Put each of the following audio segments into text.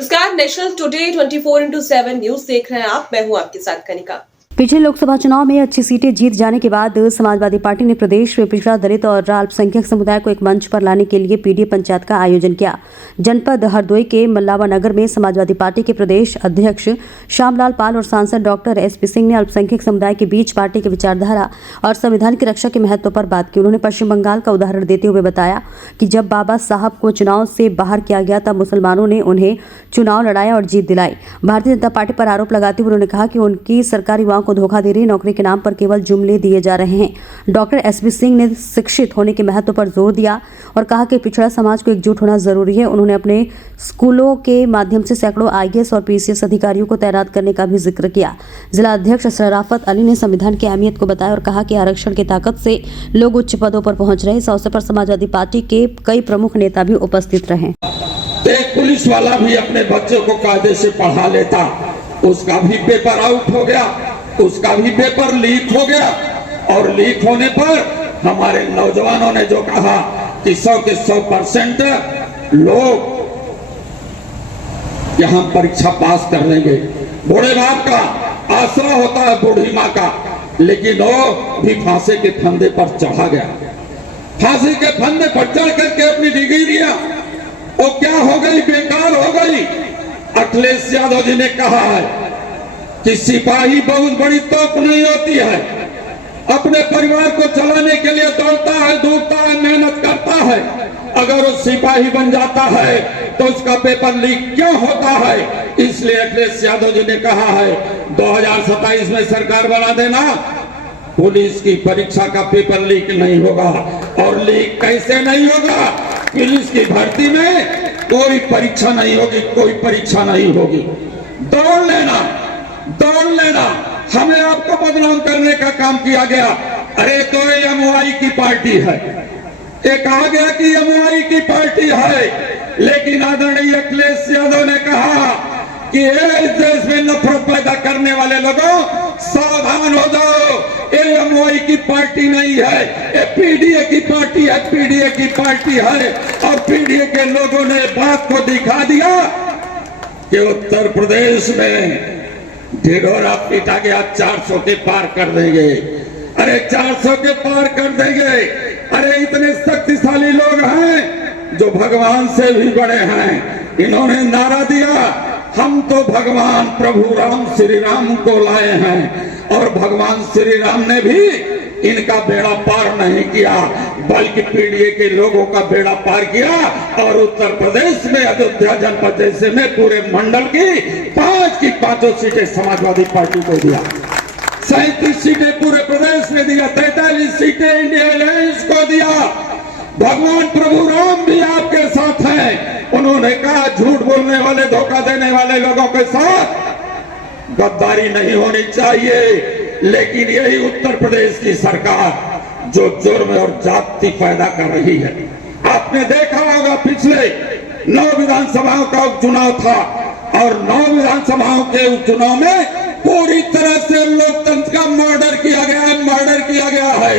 नमस्कार, national today 24/7 news देख रहे हैं आप। मैं हूं आपके साथ कनिका। पिछले लोकसभा चुनाव में अच्छी सीटें जीत जाने के बाद समाजवादी पार्टी ने प्रदेश में पिछड़ा, दलित और अल्पसंख्यक समुदाय को एक मंच पर लाने के लिए पीडीए पंचायत का आयोजन किया। जनपद हरदोई के मल्लावा नगर में समाजवादी पार्टी के प्रदेश अध्यक्ष श्यामलाल पाल और सांसद डॉक्टर एसपी सिंह ने अल्पसंख्यक समुदाय के बीच पार्टी की विचारधारा और संविधान की रक्षा के महत्व पर बात की। उन्होंने पश्चिम बंगाल का उदाहरण देते हुए बताया कि जब बाबा साहब को चुनाव से बाहर किया गया तब मुसलमानों ने उन्हें चुनाव लड़ाया और जीत दिलाई। भारतीय जनता पार्टी पर आरोप लगाते हुए उन्होंने कहा कि उनकी सरकार युवाओं को धोखा दे रही, नौकरी के नाम पर केवल जुमले दिए जा रहे हैं। डॉक्टर एसपी सिंह ने शिक्षित होने के महत्व पर जोर दिया और कहा कि पिछड़ा समाज को एकजुट होना जरूरी है। उन्होंने अपने स्कूलों के माध्यम से सैकड़ों आईएएस और पीसीएस अधिकारियों को तैनात करने का भी जिक्र किया। जिला अध्यक्ष शराफत अली ने संविधान की अहमियत को बताया और कहा कि आरक्षण की ताकत से लोग उच्च पदों पर पहुंच रहे। इस अवसर पर समाजवादी पार्टी के कई प्रमुख नेता भी उपस्थित रहे। एक पुलिस वाला भी अपने बच्चों को कायदे से पढ़ा लेता, उसका भी पेपर आउट हो गया, उसका भी पेपर लीक हो गया। और लीक होने पर हमारे नौजवानों ने जो कहा कि 100 के 100% लोग यहां परीक्षा पास कर लेंगे। बूढ़े बाप का आसरा होता है बूढ़ी माँ का, लेकिन वो भी फांसी के फंदे पर चढ़ा गया। फांसी के फंदे पर चढ़ करके अपनी डिग्री लिया, वो क्या हो गई, बेकार हो गई। अखिलेश यादव जी ने कहा है कि सिपाही बहुत बड़ी तोप नहीं होती है, अपने परिवार को चलाने के लिए दौड़ता है, धूपता है, मेहनत करता है। अगर वो सिपाही बन जाता है तो उसका पेपर लीक क्यों होता है? इसलिए अखिलेश यादव जी ने कहा है 2027 में सरकार बना देना, पुलिस की परीक्षा का पेपर लीक नहीं होगा। और लीक कैसे नहीं होगा? पुलिस की भर्ती में कोई परीक्षा नहीं होगी, कोई परीक्षा नहीं होगी। दौड़ लेना, दौड़ लेना। हमें आपको बदनाम करने का काम किया गया। अरे तो ये एमओआई की पार्टी है, ये कहा गया कि एमओआई की पार्टी है, लेकिन आदरणीय अखिलेश यादव ने कहा कि इस देश में नफरत पैदा करने वाले लोगों सावधान हो जाओ, ये एमओआई की पार्टी नहीं है, ये पीडीए की पार्टी है, पीडीए की पार्टी है। और पीडीए के लोगों ने बात को दिखा दिया कि उत्तर प्रदेश में ढिढोरा पीटा गया, 400 के पार कर देंगे। अरे 400 के पार कर देंगे। अरे इतने शक्तिशाली लोग हैं जो भगवान से भी बड़े हैं। इन्होंने नारा दिया, हम तो भगवान प्रभु राम श्री राम को लाए हैं। और भगवान श्री राम ने भी इनका बेड़ा पार नहीं किया, बल्कि पीडीए के लोगों का बेड़ा पार किया। और उत्तर प्रदेश में अयोध्या जनपद जैसे में पूरे मंडल की 5 की 5 सीटें समाजवादी पार्टी को दिया, 37 सीटें पूरे प्रदेश में दिया, 43 सीटें इंडिया अलायंस को दिया। भगवान प्रभु राम भी आपके साथ हैं। उन्होंने कहा झूठ बोलने वाले, धोखा देने वाले लोगों के साथ गद्दारी नहीं होनी चाहिए। लेकिन यही उत्तर प्रदेश की सरकार जो जुर्म और जाति पैदा कर रही है। आपने देखा होगा पिछले 9 विधानसभाओं का उपचुनाव था और 9 विधानसभाओं के उपचुनाव में पूरी तरह से लोकतंत्र का मर्डर किया गया है, मर्डर किया गया है,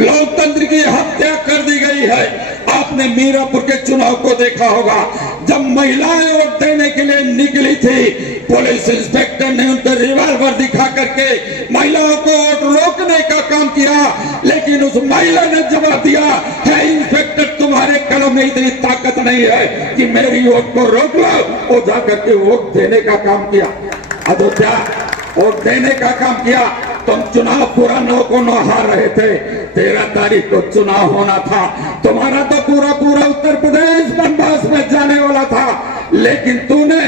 लोकतंत्र की हत्या कर दी गई है। आपने मीरापुर के चुनाव को देखा होगा, जब महिलाएं वोट देने के लिए निकली थी, पुलिस इंस्पेक्टर ने उनके रिवॉल्वर दिखा करके महिलाओं को वोट रोकने का काम किया। लेकिन उस महिला ने जवाब दिया, है इंस्पेक्टर तुम्हारे कलम में इतनी ताकत नहीं है कि मेरी वोट को रोक लो। वो जाकर के वोट देने का काम किया, अयोध्या वोट देने का काम किया। तुम चुनाव पूरा 9 को 9 हार रहे थे, 13 तारीख को चुनाव होना था। तुम्हारा तो पूरा पूरा उत्तर प्रदेश वनवास में जाने वाला था, लेकिन तूने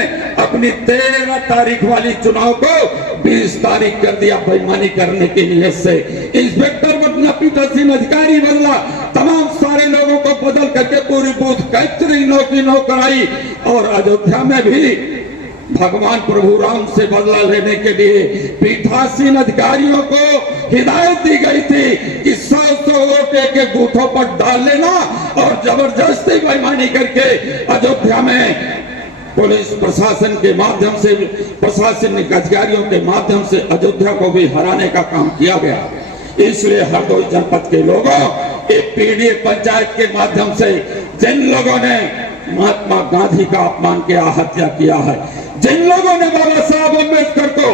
अपनी 13 तारीख वाली चुनाव को 20 तारीख कर दिया बेईमानी करने की नियत से। इंस्पेक्टर बदला, पीठासीन अधिकारी बदला, तमाम सारे लोगों को बदल करके पूरी बूथ कैचरी नौकी नौ कराई। और अयोध्या में भी भगवान प्रभु राम से बदला लेने के लिए पीठासीन अधिकारियों को हिदायत दी गई थी कि 100 वोट एक बूथों पर डाल लेना और जबरदस्ती बेईमानी करके अयोध्या में पुलिस प्रशासन के माध्यम से, प्रशासनिक अधिकारियों के माध्यम से अयोध्या को भी हराने का काम किया गया। इसलिए हरदोई जनपद के लोगों, एक पीडीए पंचायत के माध्यम से जिन लोगों ने महात्मा गांधी का अपमान किया, हत्या किया है, जिन लोगों ने बाबा साहब अम्बेडकर को,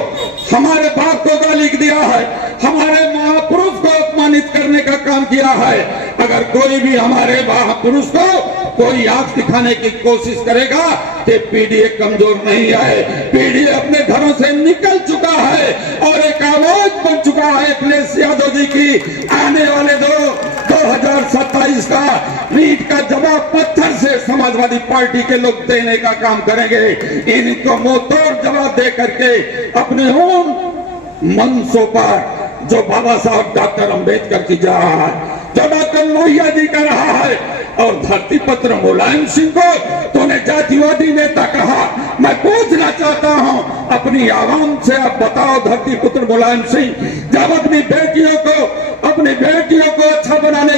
हमारे बाप को गाली दिया है, हमारे महापुरुष को अपमानित करने का काम किया है, अगर कोई भी हमारे महापुरुष को कोई आंख दिखाने की कोशिश करेगा कि पीडीए कमजोर नहीं है, पीडीए अपने घरों से निकल चुका है और एक आवाज बन चुका है अखिलेश यादव जी की। आने वाले 2027 का नीट का जवाब पत्थर से समाजवादी पार्टी के लोग देने का काम करेंगे। इनको मुंह तोड़ जवाब दे करके अपने उन मंचों पर जो बाबा साहब डॉक्टर अंबेडकर की जा रहा है, जो डॉक्टर लोहिया जी का रहा है, और धरती पुत्र मुलायम सिंह को तूने जातिवादी नेता कहा। मैं पूछना चाहता हूं अपनी आवाम से, आप बताओ धरती पुत्र मुलायम सिंह, जब अपनी बेटियों को अच्छा बनाने